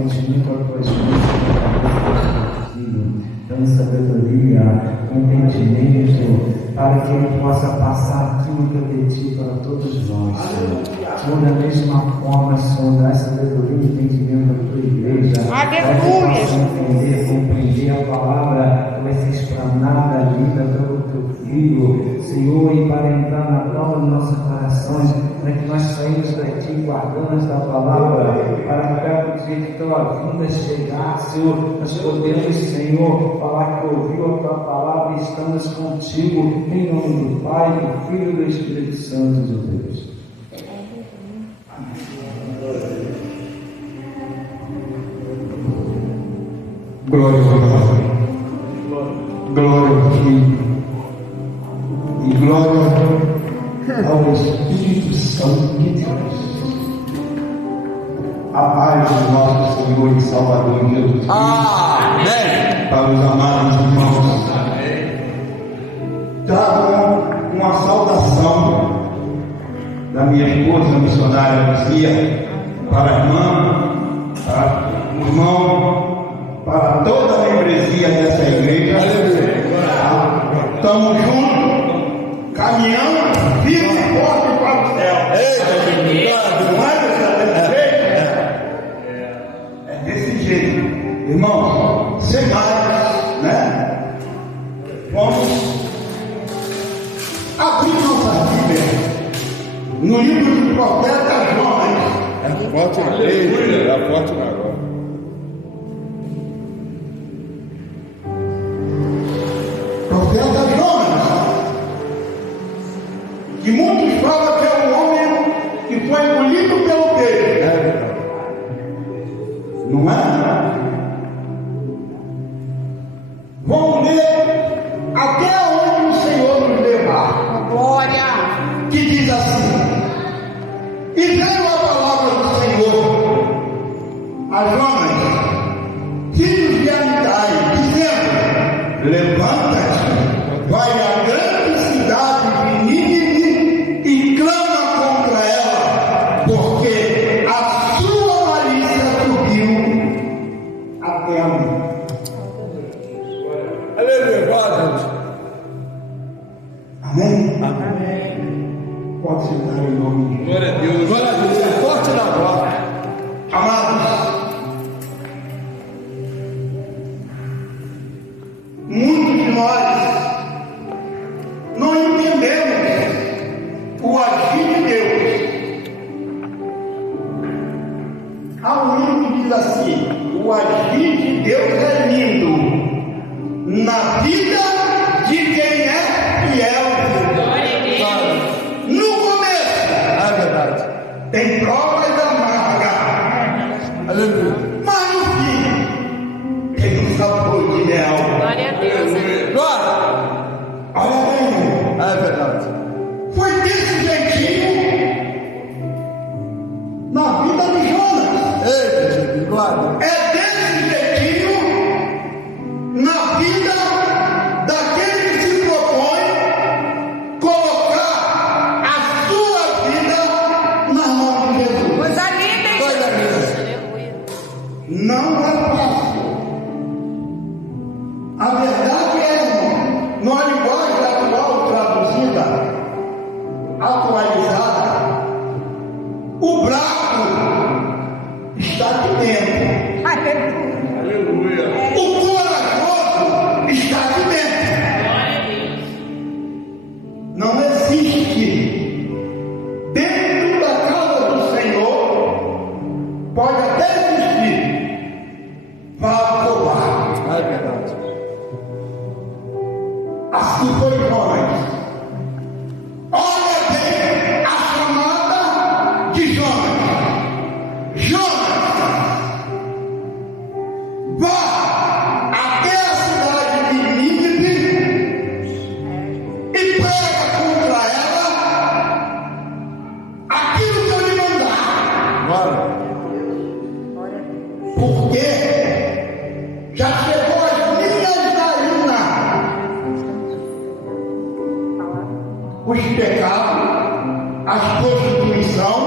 entendimento ao tua dando sabedoria, entendimento, para que Ele possa passar aquilo que eu pedi para todos nós, Senhor. Da mesma forma, Senhor, dá sabedoria e entendimento à tua igreja. Aleluia! Entender, compreender a palavra que vai ser explanada, lida pelo teu Filho, Senhor, e para entrar na prova dos nossos corações, para que nós saímos daqui guardando esta palavra, para que dia que tua vinda chegar, Senhor, nós podemos, Senhor, falar que ouviu a tua palavra e estamos contigo, em nome do Pai, do Filho e do Espírito Santo de Deus. Glória ao Pai, glória ao Filho e glória ao Espírito Santo de Deus. A paz do nosso Senhor e Salvador Jesus Cristo. Amém. Para os amados irmãos. Trago uma saudação da minha esposa missionária Luzia para a irmã, para o irmão, para toda a membresia dessa igreja. Estamos juntos, caminhando, firme e forte para o céu. Não é desse jeito, irmãos. Sem mais, né? Vamos abrir nossa Bíblia no livro do profeta Jonas. Forte na lei, dá forte na agora. Profeta Jonas, que muitos falam que é um homem que foi engolido pelo peixe. Não é? Vamos ler até onde o Senhor nos levar. Glória! Que diz assim: e veio a palavra do Senhor a Jonas, filho de Amitai, dizendo: levanta-te, vai à grande cidade de Nínive e clama contra ela, porque a sua malícia subiu até a mim. Aleluia, glória. Amém? Amém. Pode sentar em nome de Jesus. Glória a Deus. Glória a Deus. É forte na glória. Amados, muitos de nós não entendemos o agir de Deus. Há um livro que diz assim: o agir de Deus é lindo na vida de quem é fiel. No começo, É verdade. tem provas amargas, Aleluia. mas no fim tem um sabor de mel. Glória a Deus! Glória. Olha bem, É verdade. foi desse jeitinho na vida de Jonas. Eita, Jesus, glória. É desse jeitinho na vida daquele que se propõe colocar a sua vida na mão de Jesus. Coisa linda, hein? Coisa linda. Aleluia! Não é fácil. A verdade é, numa linguagem atual traduzida, atualizada, o buraco está aqui dentro. Aleluia! Aleluia. O corajoso está aqui dentro. Não existe dentro da casa do Senhor, pode até existir, para roubar. É verdade. Assim foi Jonas. Olha bem a chamada de Jonas. Jonas, vá até a cidade de Nínive e prega contra ela aquilo que eu lhe mandar. Glória. Porque já chegou as minhas narinas, os pecados, a prostituição,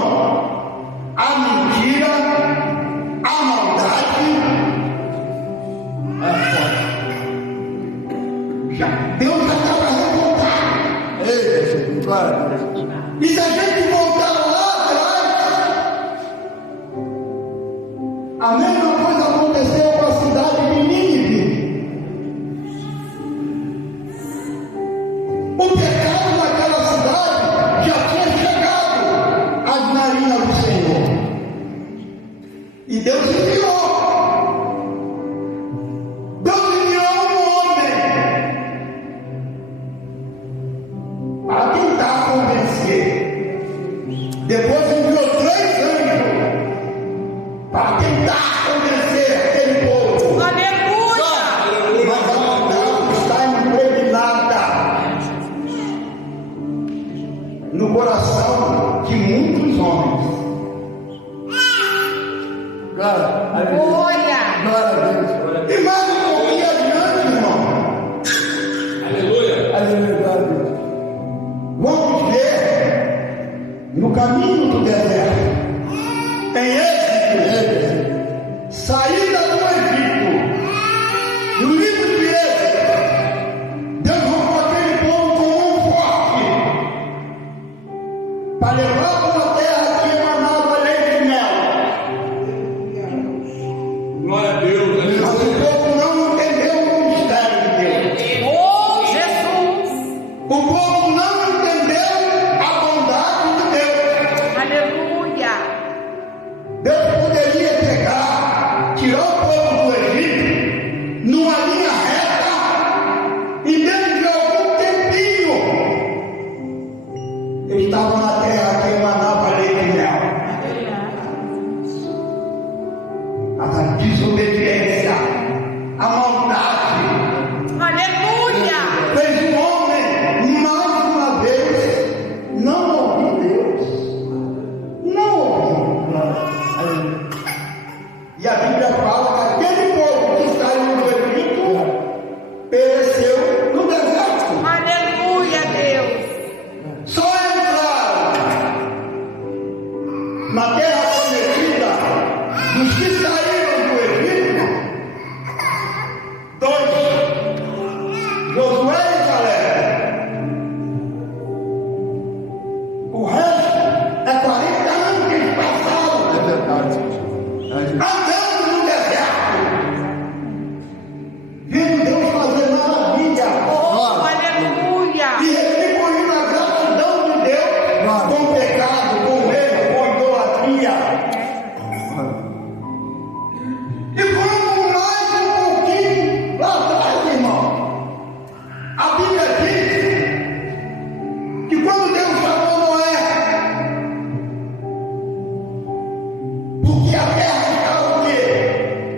a mentira, a maldade, E se a gente voltar lá atrás, a mesma coisa aconteceu com a cidade de Nínive. O pecado naquela cidade já tinha chegado às narinas do Senhor. E Deus enviou. Deus enviou um homem para tentar convencer. Depois enviou 3 anjos para tentar convencer aquele povo. Aleluia! Mas a maldade está impregnada no coração de muitos homens. Glória a Deus. Glória! E mais um pouquinho adiante, irmão. Aleluia. Aleluia, glória a Deus. Vamos ver no caminho do deserto. Em Êxodo, saída do Egito. No livro de Êxodo, Deus colocou aquele povo com mão forte para levar para uma terra que emanava leite e mel. Glória a Deus. Mas o povo não entendeu o mistério de Deus. Oh, Jesus! O povo não entendeu a bondade de Deus. Aleluia! Deus poderia pegar, tirar o povo do Egito numa linha reta e dentro de algum tempinho eles estavam na terra que emanava leite e mel. Mas a desobediência, a maldade Aleluia! fez o homem mais uma vez não ouvir Deus. Não ouvir. E a Bíblia fala que aquele povo que saiu do Egito pereceu no deserto. Aleluia, Deus! Só entraram na terra prometida dos que saíram do Egito 2, Josué e Caleb. O resto é 40 anos que eles passaram andando no deserto, vendo Deus fazer maravilha. Oh, aleluia! E retribuindo a gratidão de Deus com o pecado, com o erro, com a idolatria. E vamos mais um pouquinho lá atrás, irmão. A Bíblia diz que quando Deus chamou Noé, porque a terra estava o quê?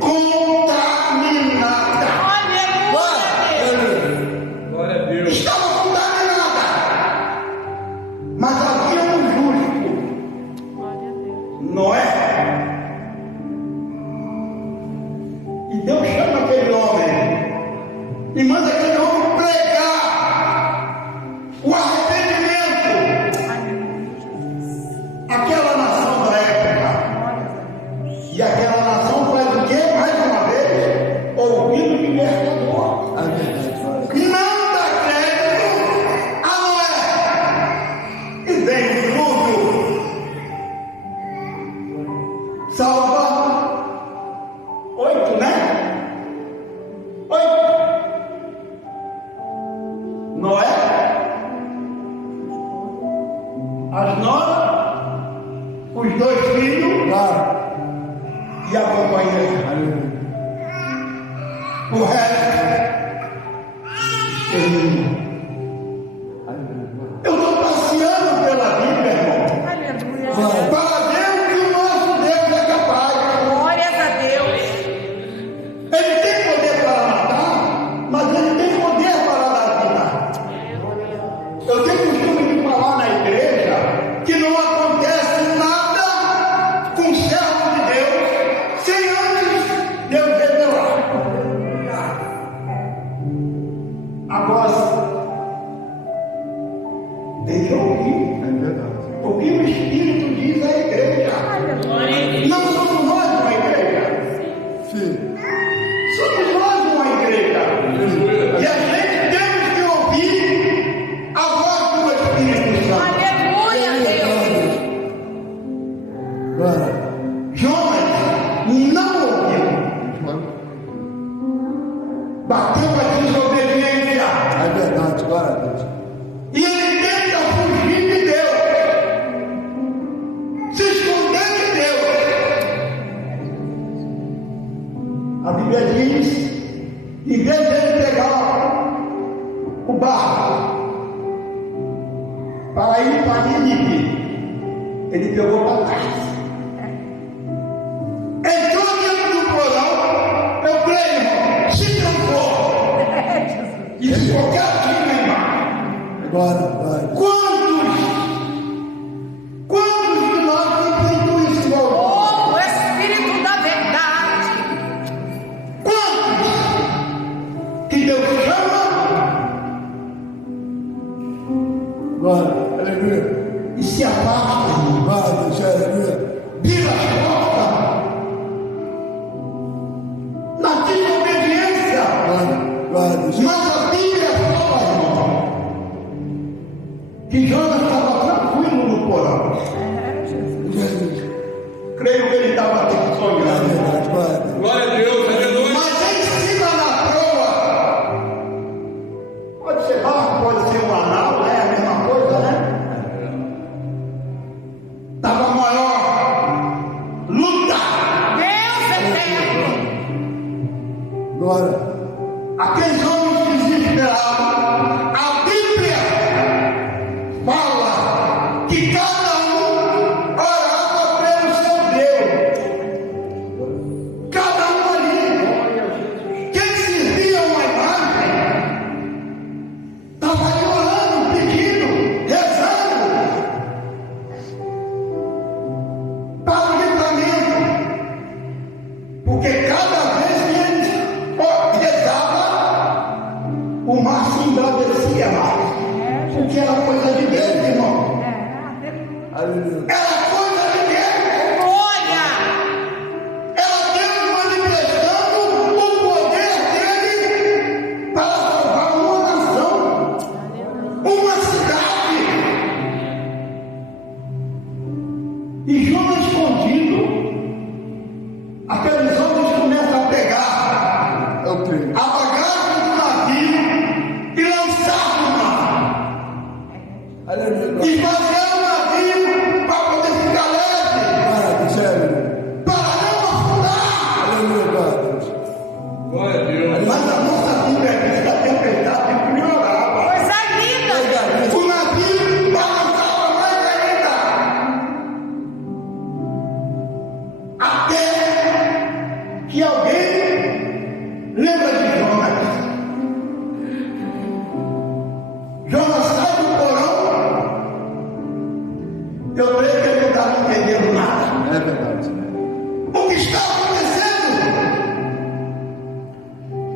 Contaminada. Aleluia, Deus! Glória a Deus. Estava contaminada. Mas havia um justo, Glória a Deus! Noé. E Deus chama aquele homem e manda aquele homem pregar o arrependimento àquela nação da época. E aquela nação faz o quê? Mais uma vez, ouvindo o libertador. Não dá crédito a Noé. E vem o dilúvio. Salva 8, né? 8. Noé, as noras, os 2 filhos e a companheira. O resto, extermínio. Eu estou passeando pela Bíblia, irmão, Aleluia! para ver o que o nosso Deus é capaz. Glórias a Deus! Ele tem poder para matar, mas ele tem poder para dar vida. Eu tenho costume de falar na igreja que não acontece nada com o servo de Deus sem antes Deus revelar. Agora, bateu a desobediência. É verdade, glória a Deus. E ele tenta fugir de Deus, se esconder de Deus. A Bíblia diz, em vez de ele pegar o barco para ir para Nínive, ele pegou para trás. Entrou dentro do porão, eu creio, irmão, se trancou. E ficou quietinho na imagem. Glória, glória. Quantos de nós têm feito isso, irmão? O Espírito da verdade. Quantos que Deus chama Glória, aleluia. e se afasta, irmão? Glória a Deus, aleluia. Vira as costas na desobediência. Glória, glória a Deus. Mas a Bíblia fala, irmão, que Jonas estava tranquilo no porão. Jesus. Creio que ele estava É sonhando. verdade, glória a Deus. Glória a Deus, aleluia. Mas em cima da proa, pode ser barco, pode ser um anal, é a mesma coisa, né? Estava a maior luta. Deus eterno. Glória. Aqueles homens desesperados, a Bíblia fala que cada um orava pelo seu Deus. Cada um ali, quem servia uma imagem, estava ali orando, pedindo, rezando para o livramento, porque cada vez que eles rezavam, o mar se embrandecia mais, porque era coisa de Deus, irmão, Aleluia. era coisa de Deus. Glória. Ela Deus manifestando o poder dele para salvar uma nação, uma cidade. E Jonas escondido, aqueles homens começam a pegar Eu creio. a bagagem do navio e lançar no mar. Aleluia. E Glória fazer o navio para poder ficar leve, a Deus, aleluia. para não afundar. Aleluia, glória a Deus. Glória a Deus. Mas a nossa Bíblia diz que a tempestade melhorava. Coisa linda. O navio balançava mais ainda. Até que alguém lembra de Jonas. Jonas sai do porão. Eu creio que ele não estava entendendo nada. É verdade. O que está acontecendo?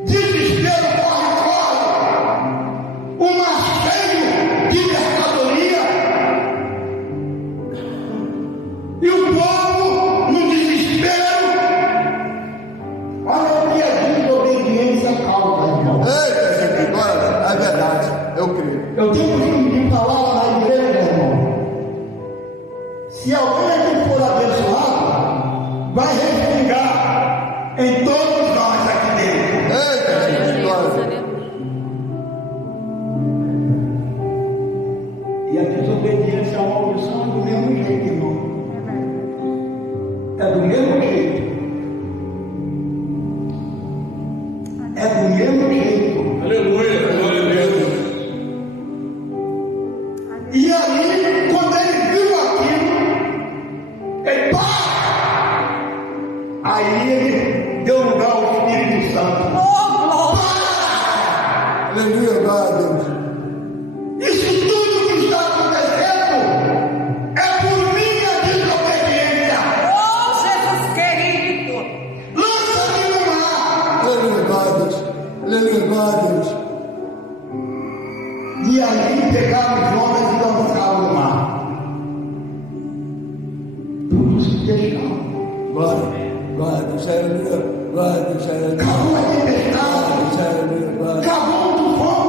Desespero, corre. O mar cheio de mercadoria. E o povo no desespero. Olha o que a desobediência causa, irmão. Eita, gente, glória. É verdade. Eu creio. Eu tenho que falar na igreja, irmão. Se alguém aqui for abençoado, vai respingar em todos nós aqui dentro. Eita, gente, glória. E a desobediência é uma opção do mesmo jeito, irmão. É do mesmo jeito. É do mesmo jeito. Aleluia, glória a Deus. E aí, quando ele viu aquilo, ele pá! Aí ele deu lugar ao Espírito Santo. Oh, glória. Aleluia, glória a Deus. Isso tudo que está acontecendo é por minha desobediência. Oh, Jesus querido. Lança-me no mar. Aleluia, glória a Deus. Aleluia, glória a Deus. E aí pegaram Jonas e lançaram no mar. Tudo se deixaram. Glória, glória a Deus. Aleluia, glória a Deus. Aleluia. Acabou a tempestade. Aleluia, glória a Deus. Acabou o tufão.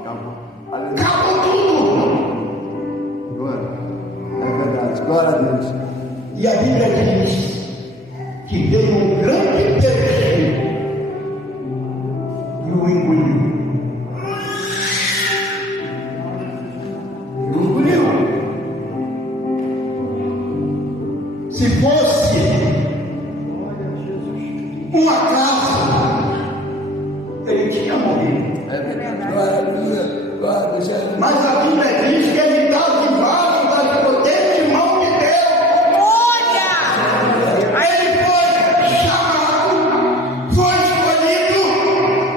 Acabou. Aleluia. Acabou tudo. Glória. É verdade. Glória a Deus. E a Bíblia diz que veio um grande peixe um acaso, ele tinha morrido. Mas a Bíblia diz que ele está debaixo das potentes mãos de Deus. Olha! Ele foi chamado, foi escolhido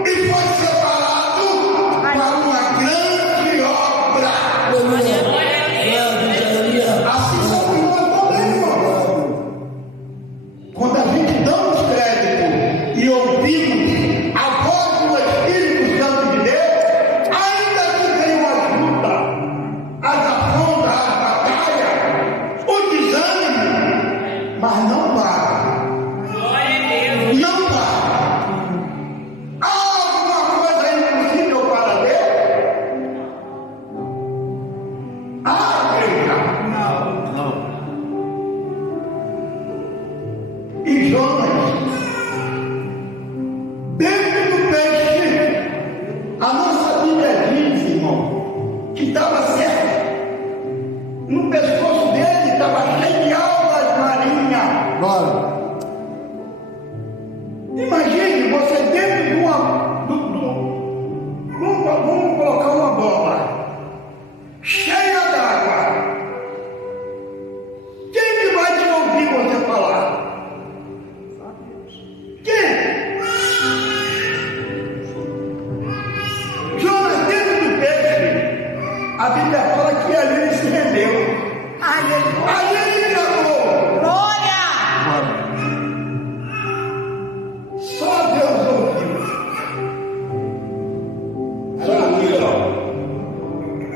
e foi separado para uma grande obra. Assim como nós também, irmão. Quando a gente damos crédito e ouvimos a voz do Espírito Santo de Deus, ainda que venha uma luta, as afrontas, as batalhas, o desânimo, mas não para. Não para. Há alguma coisa impossível para Deus? Igreja. E Jonas, dentro do peixe, a nossa Bíblia diz, irmão, que estava certo. No pescoço dele estava cheio de algas marinhas. Imagine você dentro de uma. Vamos colocar uma bola cheia d'água. Quem que vai te ouvir você falar? Quem? Jonas, dentro do peixe, a Bíblia fala que ali ele se rendeu. Aleluia! Ali ele clamou. Glória! Só Deus ouviu.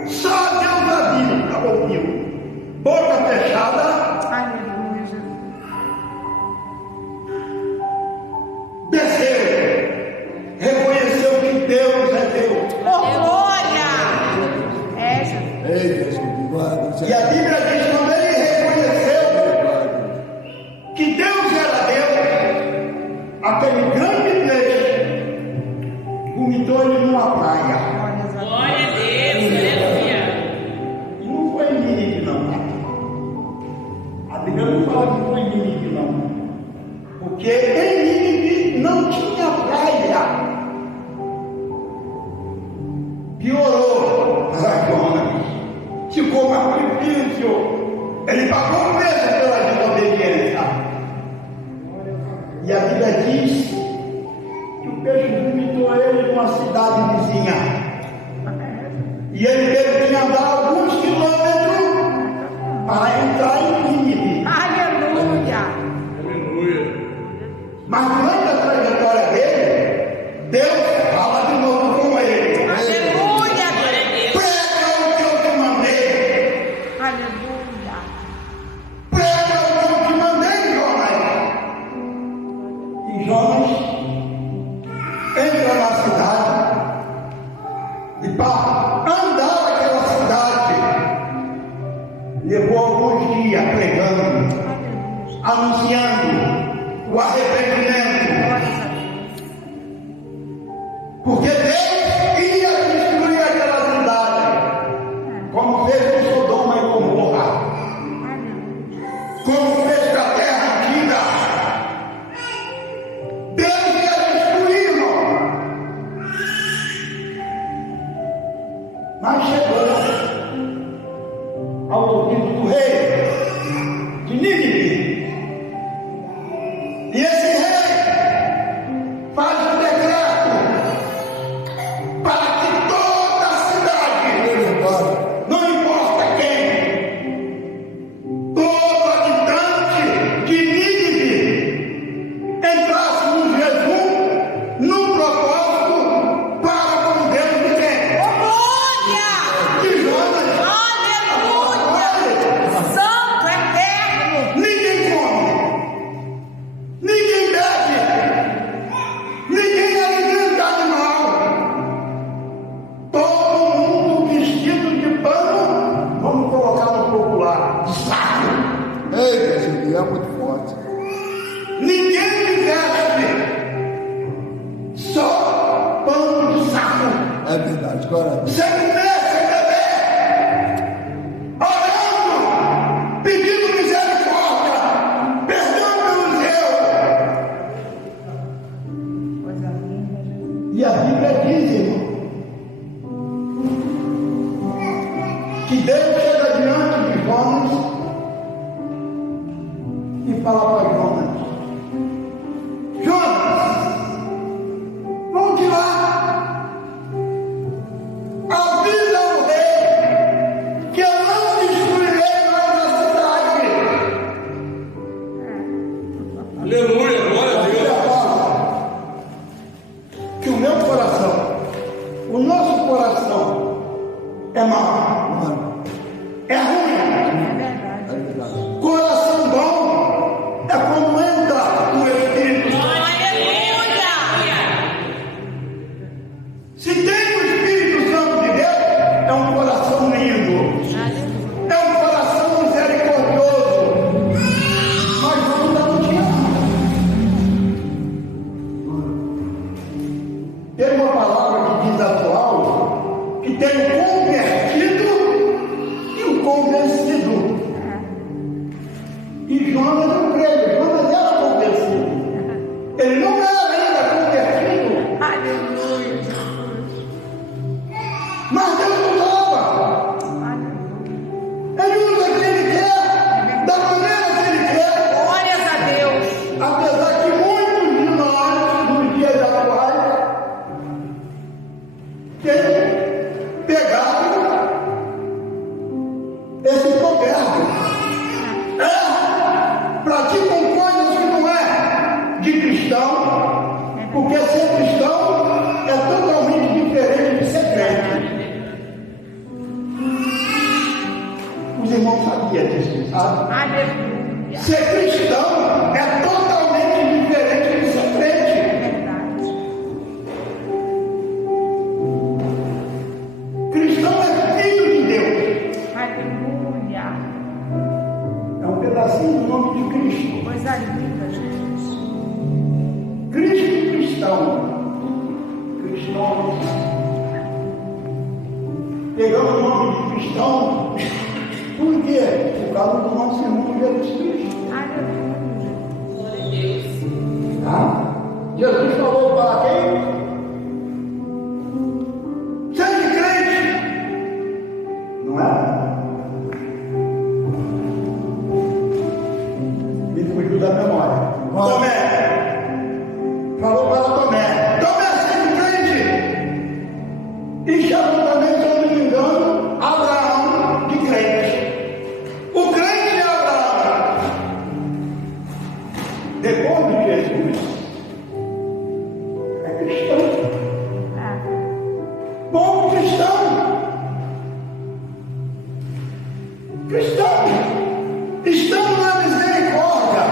Só Deus ouviu. Boca fechada. Aleluia! Desceu, reconheceu que Deus é Deus. Oh, glória! É, Jesus. E a Bíblia diz que quando ele reconheceu que Deus era Deus, aquele grande peixe vomitou ele numa praia. Glória a Deus. E não foi em Nínive, não. A Bíblia não fala que foi em Nínive, não. Porque em Nínive não tinha praia. Piorou para Jonas. Ficou mais difícil. Ele pagou um preço pela desobediência. E a Bíblia diz que o peixe vomitou ele numa cidade vizinha. E ele teve que andar alguns quilômetros para entrar em Nínive. Aleluia! Mas durante a trajetória dele, Deus fala de novo com ele. Aleluia! Prega o que eu te mandei. Aleluia! Prega o que eu te mandei, Jonas. E Jonas entra na cidade. E para andar aquela cidade, levou alguns dias pregando, anunciando o arrependimento. Porque Deus ia destruir aquela cidade, como fez com Sodoma e Gomorra, como fez com a terra antiga. Deus ia destruir, irmão. a Bíblia diz, irmão, que Deus chega diante de Jonas e fala para Jonas: Jonas, vamos lá, avisa ao rei que eu não destruirei mais a cidade. Aleluia, glória a Deus. Que o meu coração, o nosso coração é mau, é ruim. É verdade. Coração bom é quando entra no Espírito Santo. Aleluia. Se tem o Espírito Santo de Deus, é um coração lindo, Aleluia. é um coração misericordioso. Mas vamos dar um dia. Tem uma palavra que diz atual, que tem o convertido e o convencido. E Jonas não creu, Jonas era convencido. Ele não era ainda convertido, Aleluia. mas Deus usava. Ele usa quem ele quer, da maneira que ele quer. Glórias a Deus. Apesar que muitos de nós, nos dias atuais, têm pegado esse provérbio. Praticam coisas que não é de cristão, porque ser cristão é totalmente diferente de ser crente. Os irmãos sabiam disso, sabe? Aleluia. Ser cristão é totalmente diferente de ser crente. É verdade. Cristão é filho de Deus. Aleluia. É um pedacinho do nome de Cristo. Coisa linda, Jesus. Cristo e cristão. Cristão. Pegamos o nome de cristão. Por quê? Por causa do nosso irmão Jesus Cristo. Aleluia. Tá? Jesus falou para quem? Seja crente. Não é? Me fugiu da memória. Tomé. Falou para Tomé. Tomé, seja crente. E chamou também, se eu não me engano, Abraão de crente. O crente é Abraão. Depois de Jesus, é cristão. Bom cristão. Cristão. Estamos na misericórdia.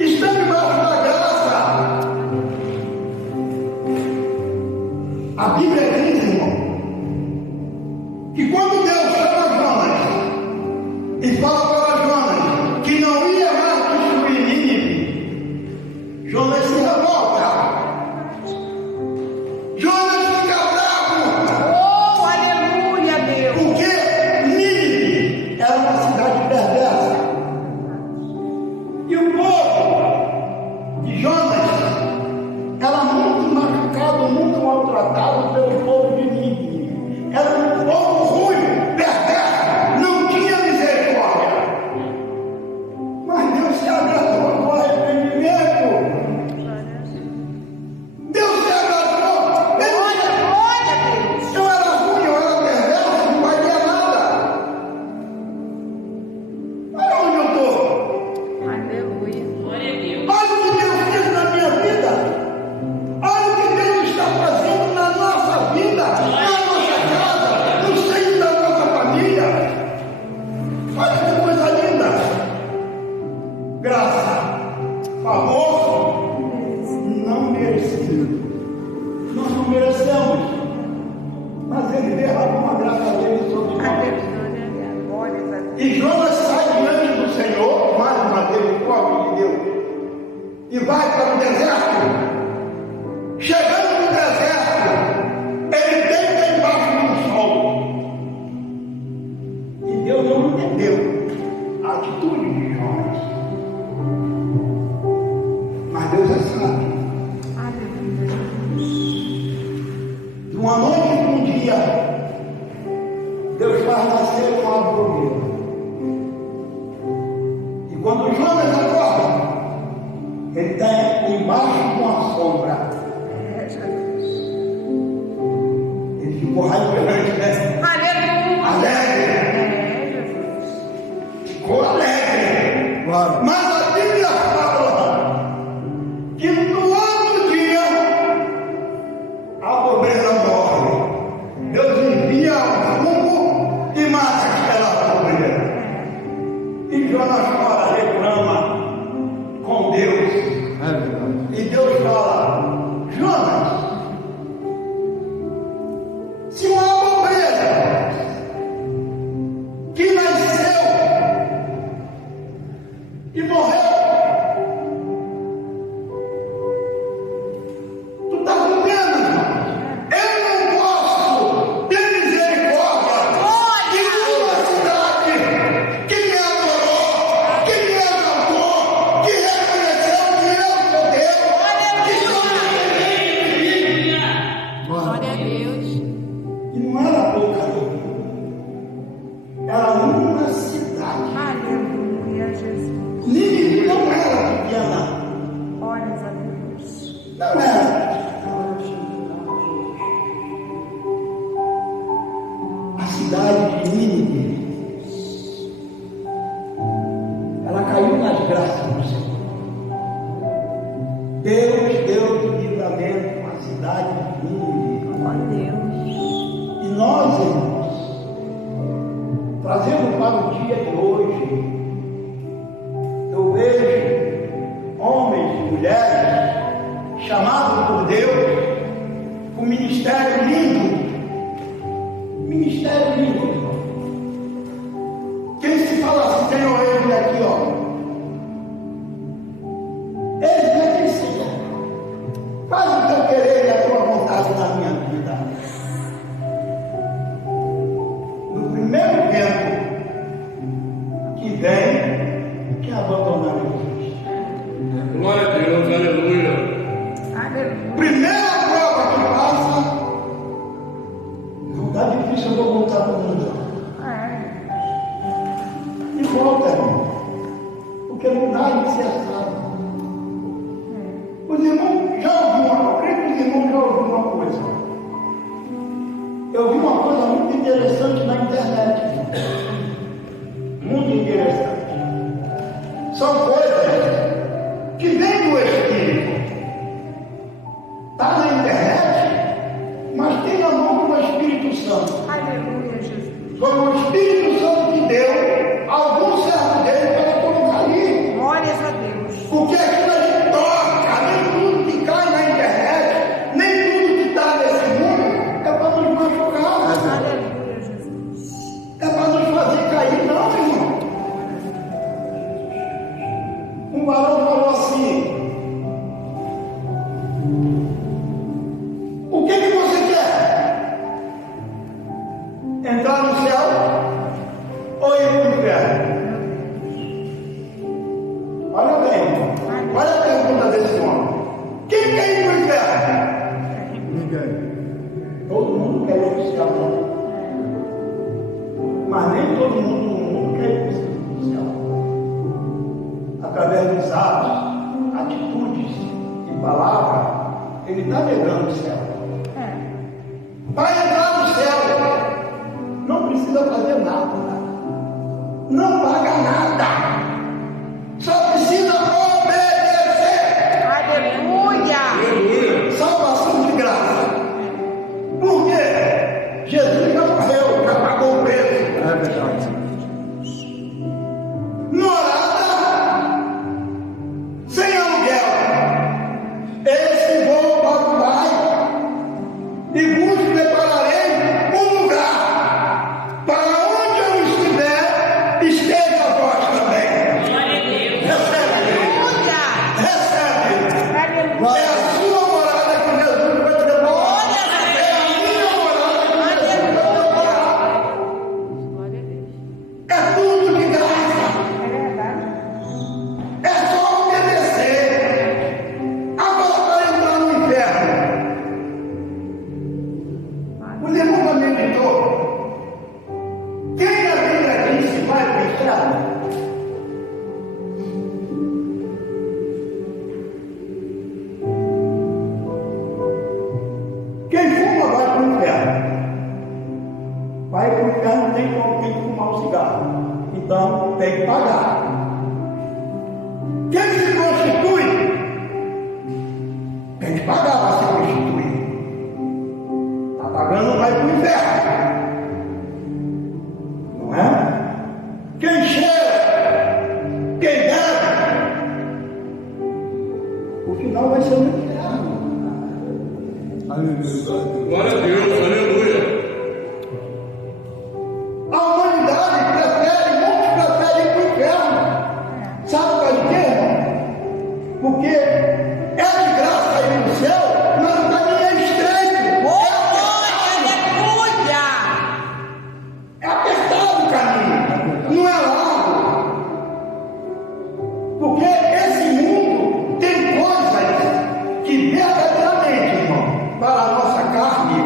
Estamos debaixo da graça. A Bíblia diz, irmão, que quando Deus chama Jonas e fala para Jonas que não ia mais destruir Nínive, Jonas se revolta. Jonas fica bravo, Oh, aleluia, Deus. porque Nínive era uma cidade perversa. E o povo de Jonas era muito machucado, muito maltratado pelo povo de Nínive. Era um povo ruim, perverso, não tinha misericórdia. Mas Deus se agradou do arrependimento. Deus se agradou. Glória, glória a Deus. Eu era ruim, eu era perverso, não valia nada. Olha onde eu estou. Aleluia. Glória a Deus. Olha o que Deus fez na minha vida. Olha o que Deus está fazendo na nossa vida, na nossa casa, no seio da nossa família. Olha que coisa linda. Graça, favor, não merecido. Nós não merecemos, mas Ele derramou a graça dele sobre nós. Aleluia. Glórias a Deus. E Jonas sai diante do Senhor, mais uma vez, o pobre de Deus, e vai para o deserto. Chegando no deserto, ele deita embaixo do sol. E Deus não entendeu a atitude de Jonas. Mas Deus é sábio. Aleluia. Ele está embaixo de uma sombra. É, Jesus. Ele ficou radiante, né? Aleluia. Alegre. É, Jesus. Ficou alegre. Claro. Mas a Bíblia fala que no outro dia a pobreza morre. Deus envia um fungo e mata aquela pobreza. E Jonas chora, reclama com Deus. É verdade. E Deus fala: Jonas, se uma pobreza que nasceu e morreu, tu está com pena, Jonas? Eu não posso ter misericórdia de uma cidade que me adorou, que me exaltou, que reconheceu que eu sou Deus, que sou Glória a Deus. E não era pouca coisa, era uma cidade. Aleluia, Jesus. Nínive não era pequena, Glórias a Deus. não era. A cidade de Nínive, ela caiu nas graças do Senhor. Deus deu de livramento à cidade de Nínive. Glória a Deus. E nós, irmãos, trazendo para o dia de hoje, eu vejo homens e mulheres chamados por Deus, um ministério lindo. Ministério lindo, irmão. Quem se fala assim, Senhor, ele aqui, ó. Ele aqui, Senhor. Faz o teu querer e a tua vontade na minha vida. No primeiro tempo que vem, que abandonar Jesus. Glória a Deus, aleluia. Aleluia. Primeira prova que passa, não está difícil, eu vou voltar para o mundo. É. E volta, irmão. Porque não dá iniciação. Os irmãos já ouviram, eu creio que os irmãos já ouviram uma coisa. Eu vi uma coisa muito interessante na internet. Muito interessante. São coisas que vêm do Espírito. Está na internet, mas tem na mão do Espírito Santo. Aleluia, Jesus. Foi o Espírito Santo que deu algum servo dele para colocar ali. Glórias a Deus. Porque aquilo a gente toca, nem tudo que cai na internet, nem tudo que está nesse mundo é para nos machucar, Aleluia, Jesus. é para nos fazer cair, não, irmão. Um varão falou assim: o que você quer? Entrar no céu ou ir para o inferno? Olha bem, irmão. Olha a pergunta desse homem: quem quer ir para o inferno? Ninguém. Todo mundo quer ir para o céu, né? Mas nem todo mundo no mundo quer ir para o céu. Através dos atos, atitudes e palavras, ele está negando o céu. É. Para entrar no céu, não precisa fazer nada, não paga nada, só precisa obedecer. Aleluia. Aleluia. Salvação de graça. Por quê? Jesus já morreu, já pagou o preço. É verdade. Morada sem aluguel. Esse vou para o Pai e vos prepararei um lugar para onde eu estiver, esteja a vossa Então tem que pagar. Quem se constitui tem que pagar para se constituir. Está pagando, vai para o inferno. Não é? Quem cheira, quem bebe, o final vai ser o inferno. Glória a Deus, aleluia. A humanidade muitos preferem ir para o inferno. Sabe por quê, irmão? Porque é de graça ir no céu, mas o caminho é estreito. Aleluia! É apertado o caminho, não é largo. Porque esse mundo tem coisas que verdadeiramente, irmão, para a nossa carne,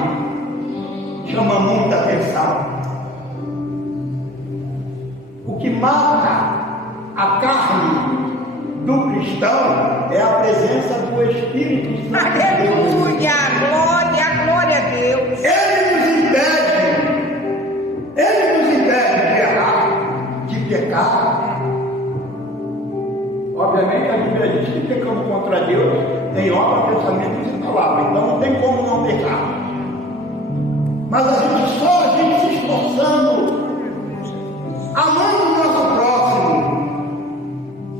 chama muita atenção. O que mata a carne do cristão é a presença do Espírito Santo de Deus. Aleluia! Glória a Deus! Ele nos impede de errar, de pecar. Obviamente a Bíblia diz que pecamos contra Deus em obra, pensamento e palavra, então não tem como não pecar. Mas a gente se esforçando, amando o nosso próximo,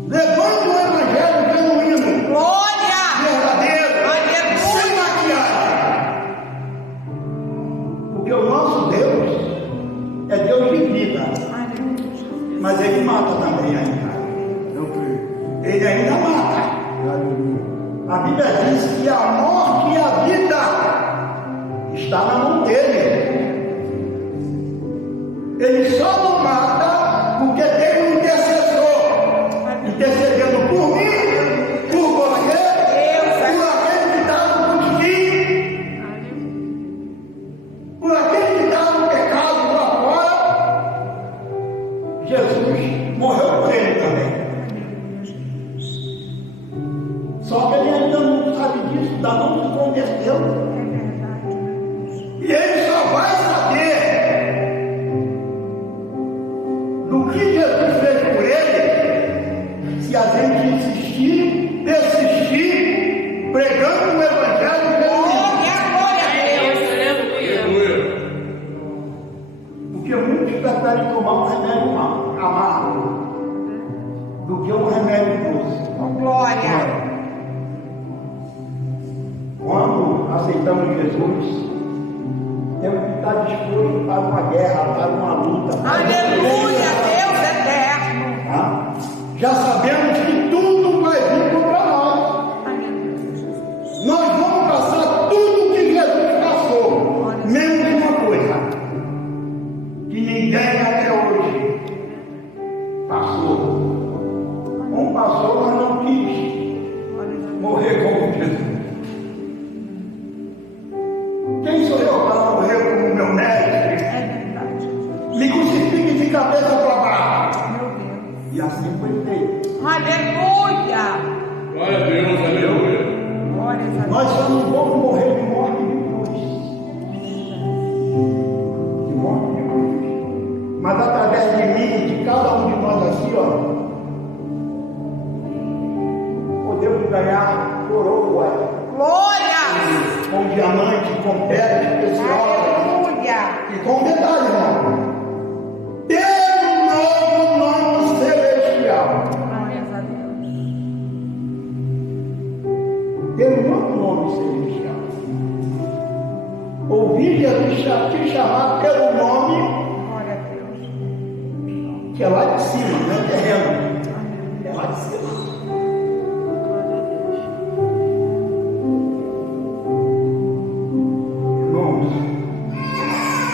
levando o evangelho genuíno, Glória! verdadeiro, Aleluia! sem maquiagem. Porque o nosso Deus é Deus de vida, mas Ele mata também ainda. Ele ainda mata. A Bíblia diz que a morte e a vida está na mão dele. Ele só não mata porque tem um intercessor intercedendo por mim, por você, por aquele que está no crucifixo, por aquele que está no pecado lá fora. Jesus morreu por ele também. Só que ele ainda não sabe disso, ainda não se converteu. E ele só vai saber do que Jesus fez por ele se a gente insistir, persistir, pregando o Evangelho de Glória a Deus! Aleluia. Porque muitos preferem tomar um remédio amargo do que um remédio doce. Glória! Quando aceitamos Jesus, temos que estar disposto para uma guerra, para uma luta. Para Aleluia! Deus eterno! Tá? Já sabemos que tudo vai vir contra nós. Nós vamos passar tudo que Jesus passou, menos uma coisa, que ninguém até hoje passou. Um passou, mas não quis morrer como Jesus. Quem sou eu para morrer como meu mestre? Me crucifique de cabeça para baixo. E assim foi feito. Aleluia! Glória a Deus, aleluia. Glória a Deus! Nós só não vamos morrer de morte de cruz. De morte de cruz. Mas através de mim, de cada um de nós aqui, ó, podemos ganhar coroa, Glória! com diamante, com pedras preciosas. Aleluia! E com detalhe, irmão. Ter um novo nome celestial. Glória a Deus! Ter um novo nome celestial. Ouvir Jesus te chamar pelo nome Glória a Deus! que é lá de cima, não é terreno. É lá de cima. Irmãos,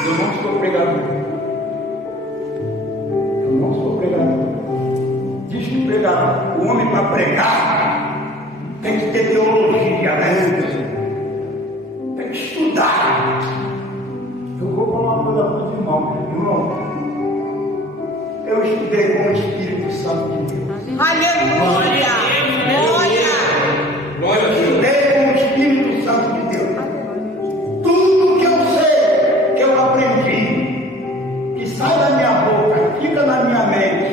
eu não sou pregador. Eu não sou pregador. Diz que o homem para pregar tem que ter teologia, né? Tem que estudar. Eu vou falar uma coisa para os irmãos. Irmão, eu estudei com o Espírito Santo de Deus. Aleluia! Glória! Glória a Deus. Estudei com o Espírito Santo de Deus. Tudo que eu sei, que eu aprendi, que sai da minha boca, fica na minha mente,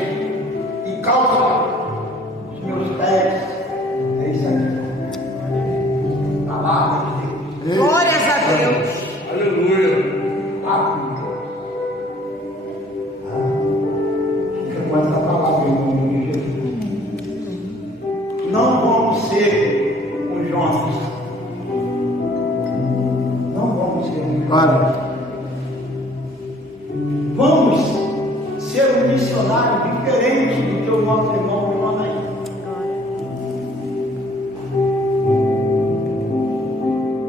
vamos ser um Jonas. Não vamos ser um Jonas. Glória. Vamos ser um missionário diferente do que o nosso irmão Jonas.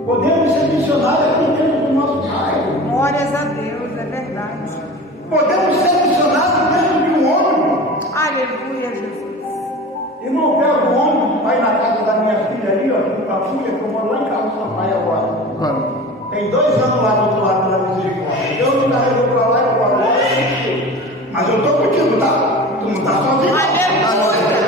Podemos ser missionários aqui dentro do nosso bairro. Glórias a Deus, é verdade. Podemos ser missionários dentro de um ônibus. Aleluia, Jesus. Irmão, pega o ônibus, vai na casa da minha filha ali, ó, com a filha, que eu moro lá em Carlos Sampaio agora. Glória. Tem 2 anos lá do outro lado da misericórdia. Deus não carregou pra lá e pra lá. Mas eu tô contigo, tá? Tu não tá sozinho. Aleluia.